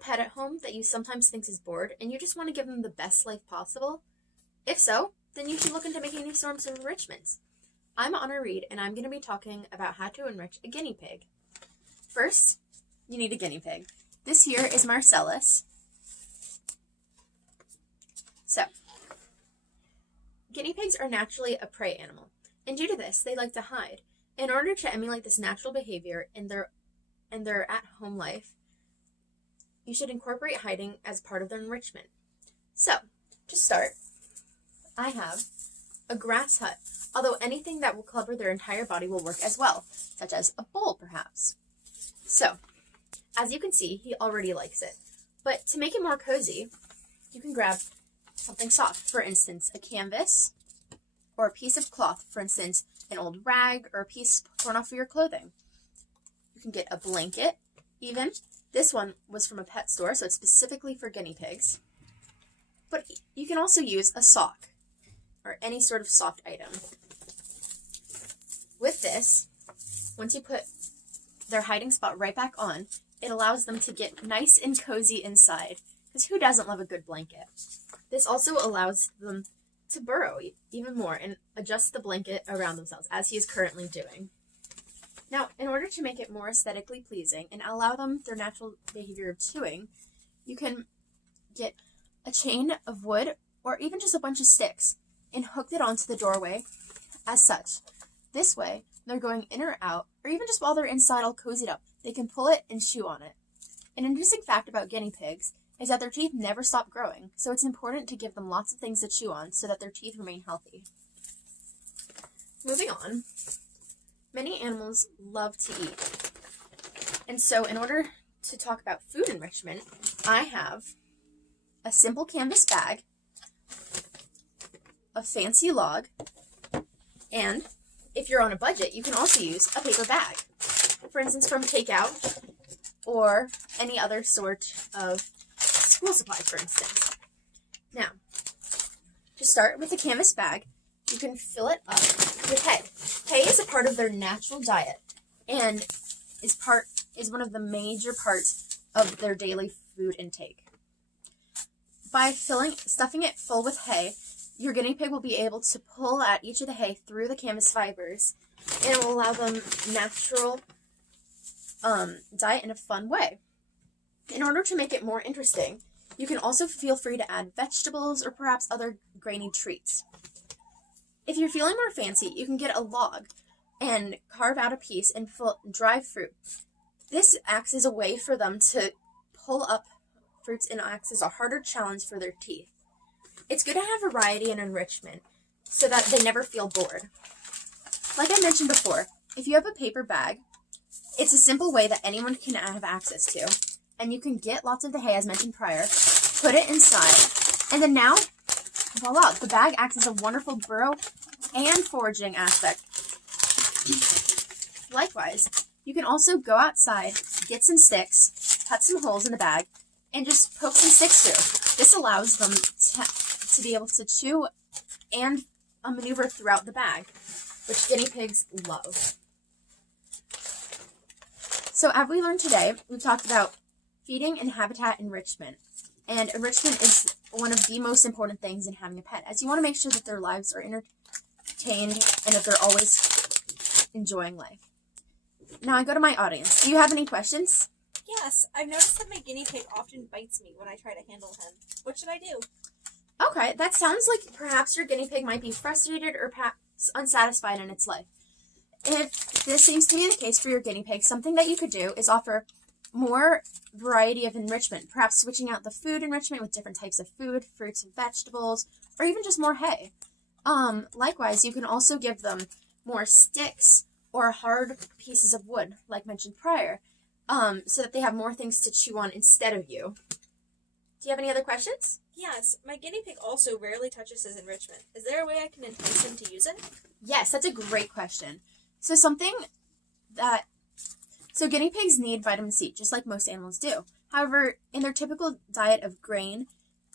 a pet at home that you sometimes think is bored and you just want to give them the best life possible? If so, then you should look into making new forms of enrichments. I'm Honor Reed, and I'm going to be talking about how to enrich a guinea pig. First, you need a guinea pig. This here is Marcellus. So, guinea pigs are naturally a prey animal, and due to this, they like to hide. In order to emulate this natural behavior in their at-home life, you should incorporate hiding as part of their enrichment. So, to start, I have a grass hut, although anything that will cover their entire body will work as well, such as a bowl, perhaps. So, as you can see, he already likes it. But to make it more cozy, you can grab something soft, for instance, a canvas, or a piece of cloth, for instance, an old rag, or a piece torn off of your clothing. You can get a blanket, even. This one was from a pet store, so it's specifically for guinea pigs. But you can also use a sock, or any sort of soft item. With this, once you put their hiding spot right back on, it allows them to get nice and cozy inside, because who doesn't love a good blanket? This also allows them to burrow even more and adjust the blanket around themselves, as he is currently doing. Now, in order to make it more aesthetically pleasing and allow them their natural behavior of chewing, you can get a chain of wood or even just a bunch of sticks and hook it onto the doorway as such. This way, they're going in or out, or even just while they're inside all cozied up, they can pull it and chew on it. An interesting fact about guinea pigs is that their teeth never stop growing, so it's important to give them lots of things to chew on so that their teeth remain healthy. Moving on, many animals love to eat. And so in order to talk about food enrichment, I have a simple canvas bag, a fancy log, and if you're on a budget, you can also use a paper bag. For instance, from takeout or any other sort of school supply, for instance. Now, to start with the canvas bag, you can fill it up with hay. Hay is a part of their natural diet and is one of the major parts of their daily food intake. By stuffing it full with hay, your guinea pig will be able to pull at each of the hay through the canvas fibers, and it will allow them natural diet in a fun way. In order to make it more interesting, you can also feel free to add vegetables or perhaps other grainy treats. If you're feeling more fancy, you can get a log and carve out a piece and fill dry fruit. This acts as a way for them to pull up fruits and acts as a harder challenge for their teeth. It's good to have variety and enrichment so that they never feel bored. Like I mentioned before, if you have a paper bag, it's a simple way that anyone can have access to. And you can get lots of the hay, as mentioned prior, put it inside, and then now, voila, the bag acts as a wonderful burrow and foraging aspect. Likewise, you can also go outside, get some sticks, cut some holes in the bag, and just poke some sticks through. This allows them to be able to chew and maneuver throughout the bag, which guinea pigs love. So as we learned today, we've talked about feeding and habitat enrichment. And enrichment is one of the most important things in having a pet, as you want to make sure that their lives are entertained and that they're always enjoying life. Now I go to my audience. Do you have any questions? Yes, I've noticed that my guinea pig often bites me when I try to handle him. What should I do? Okay, that sounds like perhaps your guinea pig might be frustrated or perhaps unsatisfied in its life. If this seems to be the case for your guinea pig, something that you could do is offer more variety of enrichment, perhaps switching out the food enrichment with different types of food, fruits and vegetables, or even just more hay. Likewise, you can also give them more sticks or hard pieces of wood, like mentioned prior, so that they have more things to chew on instead of you. Do you have any other questions? Yes, my guinea pig also rarely touches his enrichment. Is there a way I can entice him to use it? Yes, that's a great question. So guinea pigs need vitamin C, just like most animals do. However, in their typical diet of grain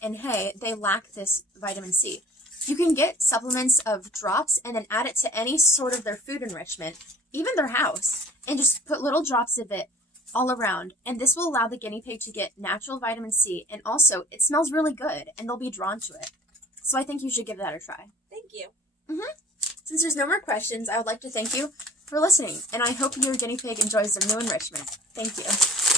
and hay, they lack this vitamin C. You can get supplements of drops and then add it to any sort of their food enrichment, even their house, and just put little drops of it all around, and this will allow the guinea pig to get natural vitamin C, and also it smells really good, and they'll be drawn to it. So I think you should give that a try. Thank you. Since there's no more questions, I would like to thank you for listening, and I hope your guinea pig enjoys their new enrichment. Thank you.